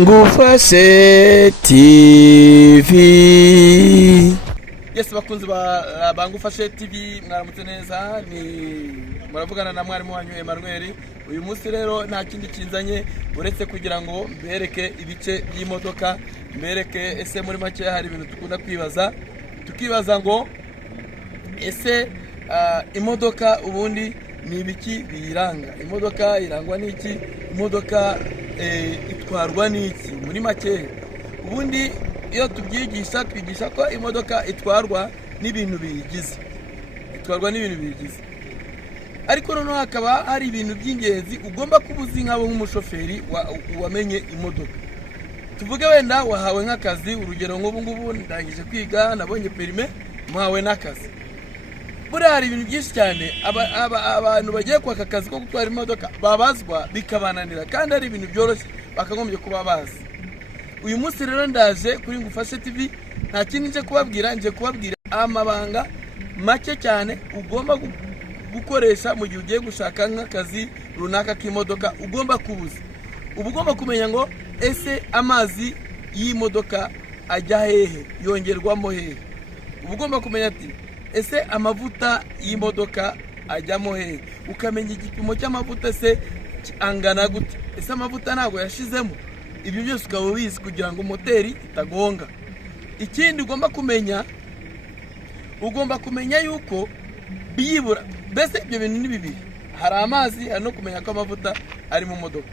Ngufashe TV. Yes, bakunzi ba Ngufashe TV, mwaramutse neza, ni muravugana na mwarimu wanyu Emmanuel. Uyu munsi rero nta kindi kinzanye uretse kugira ngo mbereke ibice by'imodoka, mbereke ese muri make hari ibintu tukunda kwibaza, tukibaza ngo ese imodoka ubundi ni ibiki biyiranga, imodoka irangwa n'iki, imodoka itwarwa n'iki. Muri make ubundi iyo tubyigisha twigisha ko imodoka itwarwa n'ibintu biyigize, ariko noneho hakaba hari ibintu by'ingenzi ugomba kubuzi nk'abo nk'umushoferi wamenye imodoka. Tuvuge wenda wahawe nk'akazi, urugero nk'ubu ngubu ndangije kwiga, nabonye perime, muhawe n'akazi. Buriya hari ibintu byinshi cyane abantu bagiye kwaka akazi ko gutwara imodoka babazwa bikabananira, kandi ari ibintu byoroshye bakagombye kuba bazi. Uyu munsi rero ndaje kuri Ngufashe TV, nta kindi nje kubabwira amabanga make cyane ugomba gukoresha mu gihe ugiye gushaka nk'akazi runaka k'imodoka. Ugomba kubuza, uba ugomba kumenya ngo ese amazi y'imodoka ajya hehe, yongerwamo hehe. Uba ugomba kumenya ati ese amavuta y'imodoka ajyamo hehe, ukamenya igipimo cy'amavuta se angana gute, ese amavuta ntabwo yashizemo. Ibyo byose ukaba ubizi kugira ngo moteri itagonga. Ikindi ugomba kumenya yuko biyibura, mbese ibyo bintu ni bibiri, hari amazi, hari no kumenya ko amavuta ari mu modoka.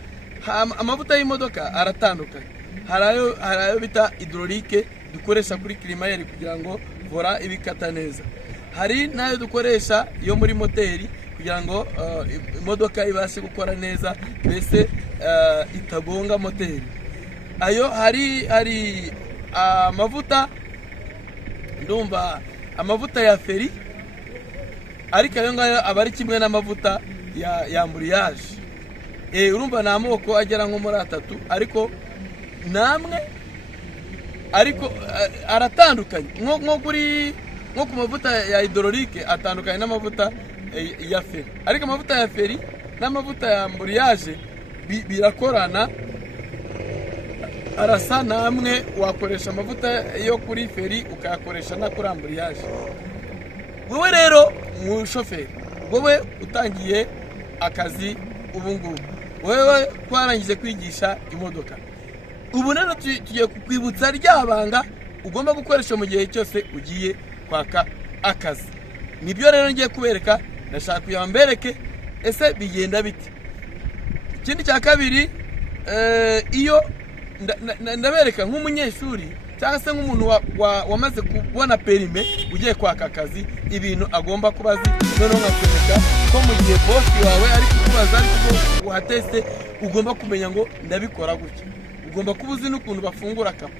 Amavuta y'imodoka aratandukanye, hari ayo bita hydraulique dukoresha kuri climayer kugira ngo vora ibikata neza, hari nayo dukoresha yo muri moteri kugira ngo imodoka ibashe gukora neza, mbese itagonga moteri. Ayo hari amavuta, ndumva amavuta ya feri, ariko ayo ngayo aba ari kimwe n'amavuta ya amburiyaje. Urumva ni amoko agera nko muri 3, ariko namwe aratandukanye. Nko ku mavuta ya hydraulique atandukanye n'amavuta ya feri, ariko amavuta ya feri n'amavuta ya amburiyaje birakorana, arasa. Namwe wakoresha amavuta yo kuri feri ukayakoresha na kuri amburiyaje. Wowe rero mushoferi, wowe utangiye akazi ubu ngubu, wowe twarangije kwigisha imodoka, ubu rero tugiye kukwibutsa ryabanga ugomba gukoresha mu gihe cyose ugiye kwaka akazi. Nibyo rero ngiye kubereka, ndashaka kugira mbereke ese bigenda bite. Ikindi cya kabiri, iyo ndabereka nk'umunyeshuri cyangwa se nk'umuntu wamaze kubona perime ugiye kwaka akazi, ibintu agomba kubazi. Noneho nkakwereka ko mu gihe bosi wawe ari kukubaza, ariko uhateste, ugomba kumenya ngo ndabikora gutya. Ugomba kuba uzi n'ukuntu bafungura kapo.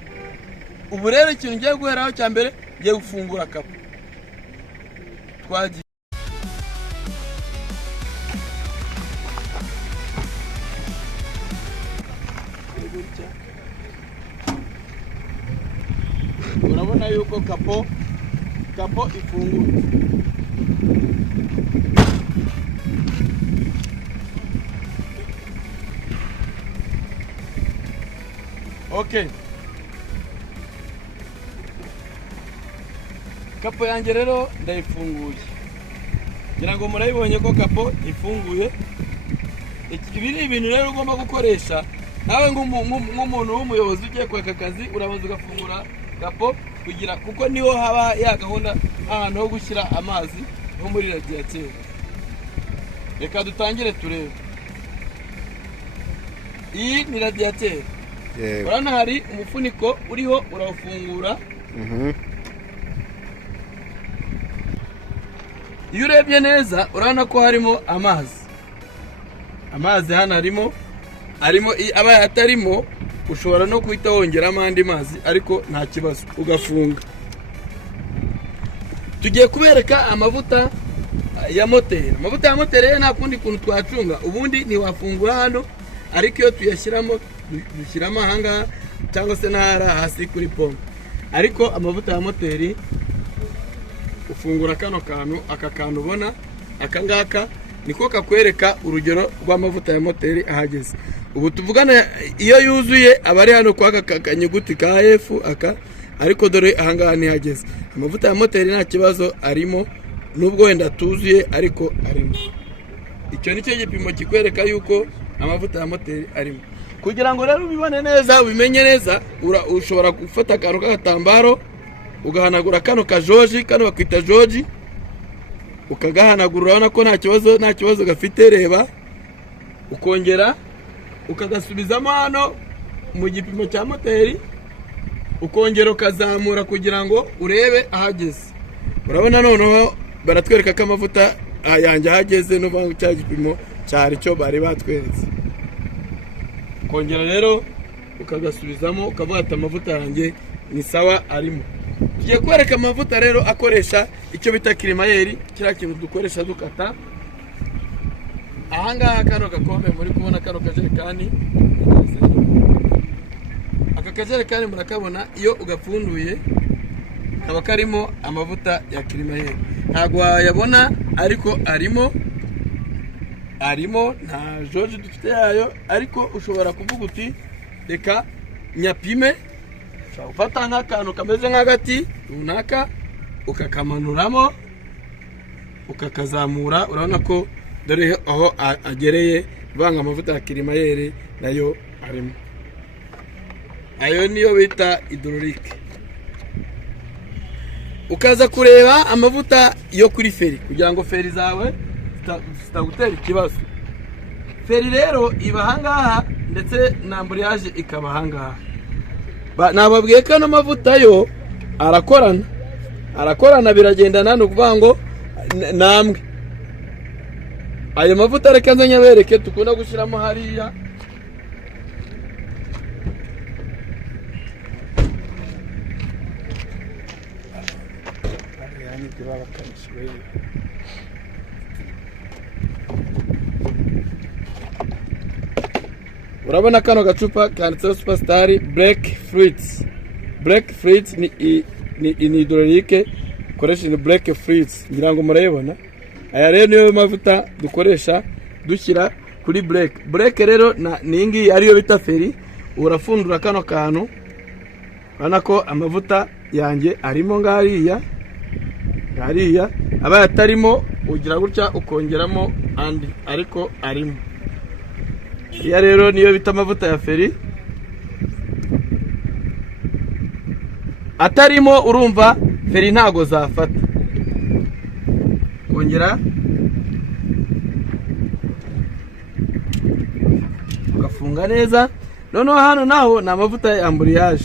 Ubu rero ikintu ngiye guheraho cya mbere, ngiye gufungura kapo. Twagiye urabona yuko kapo ifunguye. Okay, kapo yanjye rero ndayifunguye, ngira ngo murayibonye ko kapo ifunguye. Ibi ni ibintu rero ugomba gukoresha nawe nk'umuntu w'umuyobozi ugiye kwaka akazi. Urabanza ugafungura kapo kuko niho haba ya gahunda, ahantu ho gushyira amazi ho muri radiateur. Reka dutangire turebe. Iyi ni radiateur. Urabona hari umufuniko uriho, urawufungura. Iyo urebye neza urabona ko harimo amazi hano harimo aba atarimo, ushobora no kuhita wongeramo andi mazi, ariko nta kibazo ugafunga. Tugiye kubereka amavuta ya moteri. Amavuta ya moteri nta kundi kuntu twacunga, ubundi ntiwafungura hano, ariko iyo tuyashyiramo dushyiramo ahangaha cyangwa se n'ahari hasi kuri pompe. Ariko amavuta ya moteri ufungura aka kantu ubona, aka ngaka niko kakwereka urugero rw'amavuta ya moteri ahageze. ubu tuvugana iyo yuzuye abari hano kwa kanyuguti ka F aka, ariko dore ahangaha ntihageze. Amavuta ya moteri nta kibazo arimo, nubwo wenda tuzuye ariko arimo. Icyo nicyo gipimo kikwereka yuko amavuta ya moteri arimo. Kugira ngo rero ubibone neza, ubimenye neza, ushobora gufata akantu k'agatambaro ugahanagura kano kajoji, kano bakwita joji, ukagahanagura. Urabona ko nta kibazo gafite, reba, ukongera ukagasubizamo hano mu gipimo cya moteri, ukongera ukazamura kugira ngo urebe ahageze. Urabona noneho baratwereka ko amavuta yanjye ahageze, n'uvuga cya gipimo cyari cyo bari batweretse. Ukongera rero ukagasubizamo, ukavuga ati amavuta yanjye ni sawa, arimo. Tugiye kwereka amavuta rero akoresha icyo bita kirimayeri, kiriya kintu dukoresha dukata. Ahangaha kano gakombe muri kubona, kano kajerekani, aka kajerekani murakabona, iyo ugapfunduye kaba karimo amavuta ya kirimayeri. Ntabwo wayabona ariko arimo nta joji dufite yayo, ariko ushobora kuvuga uti reka nyapime. Ushobora gufata nk'akantu kameze nk'agati runaka ukakamanuramo ukakazamura. Urabona ko dore aho agereye, vanga amavuta ya kirimayeri nayo arimo. Ayo niyo bita hydraulique. Ukaza kureba amavuta yo kuri feri, kugira ngo feri zawe zitagutera ikibazo. Feri rero iba ahangaha, ndetse na ambriage ikaba ahangaha. Nababwiye ko ano mavuta yo arakorana biragendana, n'ukuvuga ngo namwe ayo mavuta reka nze nyabereke tukunda gushyiramo hariya. Urabona kano gacupa kanditseho Superstar Black Fruits. Black Fruits ni hydraulique, koresha ni Black Fruits, ngira ngo murayibona. Aya rero niyo mavuta dukoresha dushyira kuri Black rero ni ngiyi ariyo bita feri. Urafundura kano kantu, urabona ko amavuta yanjye arimo ngariya, aba yatarimo ugira gutya ukongeramo andi, ariko arimo. Iya rero niyo bita amavuta ya feri. Atarimo urumva feri ntago zafata. Kongera ugafunga neza. Noneho hano naho ni amavuta ya ambriage.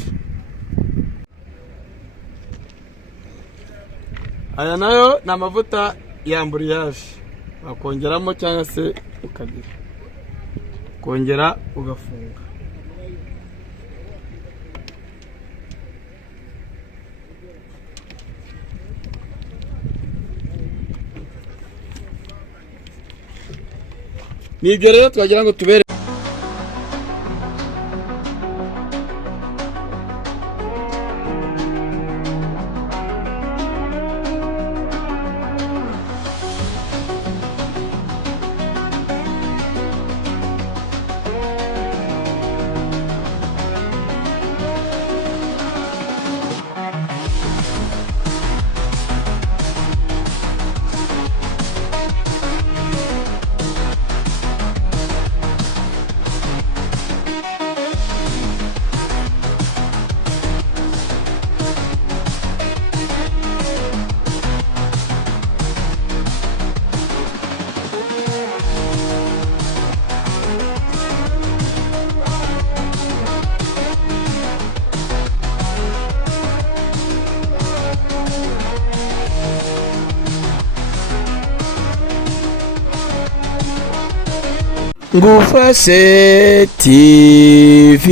Aya nayo ni amavuta ya ambriage, wakongeramo cyangwa se ukagira kongera ugafunga. Nibyo rero twagira ngo tubere Ngufashe TV.